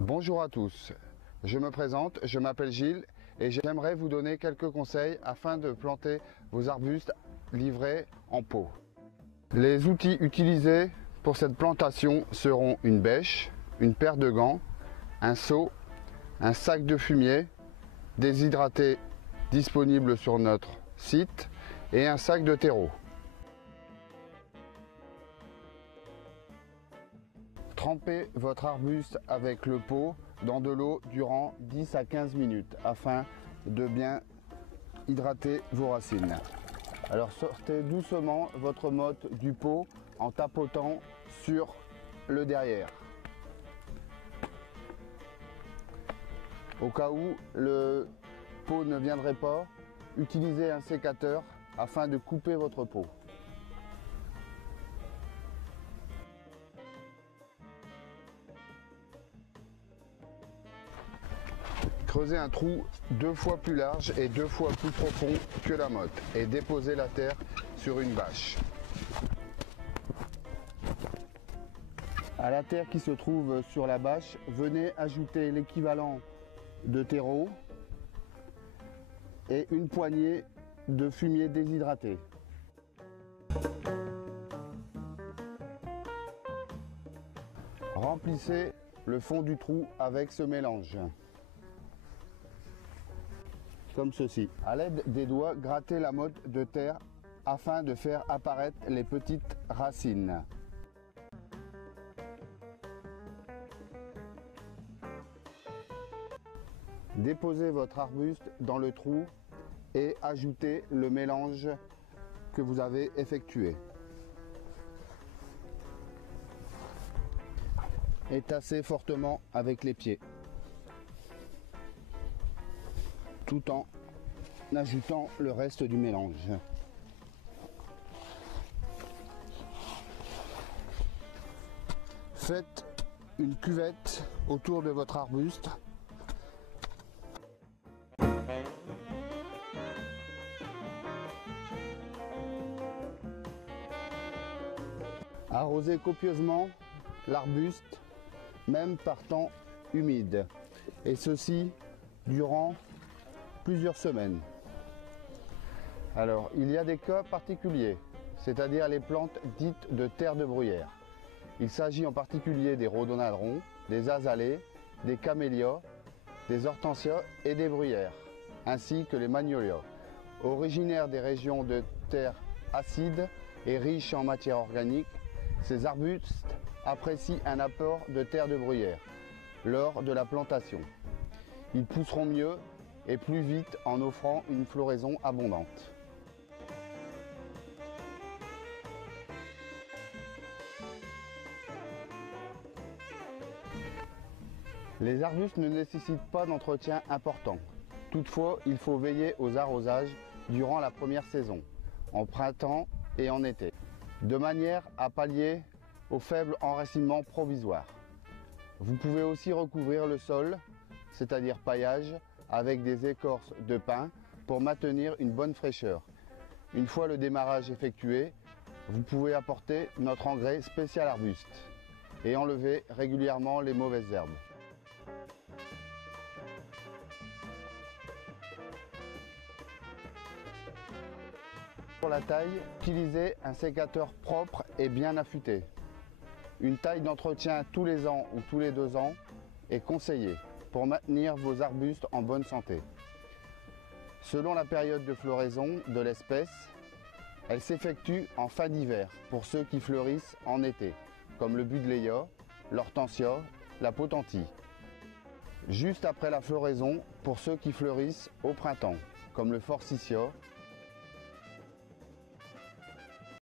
Bonjour à tous, je me présente, je m'appelle Gilles et j'aimerais vous donner quelques conseils afin de planter vos arbustes livrés en pot. Les outils utilisés pour cette plantation seront une bêche, une paire de gants, un seau, un sac de fumier déshydraté disponible sur notre site et un sac de terreau. Trempez votre arbuste avec le pot dans de l'eau durant 10 à 15 minutes afin de bien hydrater vos racines. Alors sortez doucement votre motte du pot en tapotant sur le derrière. Au cas où le pot ne viendrait pas, utilisez un sécateur afin de couper votre pot. Creusez un trou 2 fois plus large et 2 fois plus profond que la motte et déposez la terre sur une bâche. À la terre qui se trouve sur la bâche, venez ajouter l'équivalent de terreau et une poignée de fumier déshydraté. Remplissez le fond du trou avec ce mélange. Comme ceci. À l'aide des doigts, grattez la motte de terre afin de faire apparaître les petites racines. Déposez votre arbuste dans le trou et ajoutez le mélange que vous avez effectué. Et tassez fortement avec les pieds, tout en ajoutant le reste du mélange. Faites une cuvette autour de votre arbuste. Arrosez copieusement l'arbuste, même par temps humide, et ceci durant plusieurs semaines. Alors, il y a des cas particuliers, c'est-à-dire les plantes dites de terre de bruyère. Il s'agit en particulier des rhododendrons, des azalées, des camélias, des hortensias et des bruyères, ainsi que les magnolias. Originaires des régions de terre acide et riches en matière organique, ces arbustes apprécient un apport de terre de bruyère lors de la plantation. Ils pousseront mieux et plus vite en offrant une floraison abondante. Les arbustes ne nécessitent pas d'entretien important. Toutefois, il faut veiller aux arrosages durant la première saison, en printemps et en été, de manière à pallier au faible enracinement provisoire. Vous pouvez aussi recouvrir le sol, c'est-à-dire paillage, avec des écorces de pin pour maintenir une bonne fraîcheur. Une fois le démarrage effectué, vous pouvez apporter notre engrais spécial arbuste et enlever régulièrement les mauvaises herbes. Pour la taille, utilisez un sécateur propre et bien affûté. Une taille d'entretien tous les ans ou tous les 2 ans est conseillée pour maintenir vos arbustes en bonne santé. Selon la période de floraison de l'espèce, elle s'effectue en fin d'hiver pour ceux qui fleurissent en été, comme le buddleia, l'hortensia, la potentille. Juste après la floraison pour ceux qui fleurissent au printemps, comme le forsythia,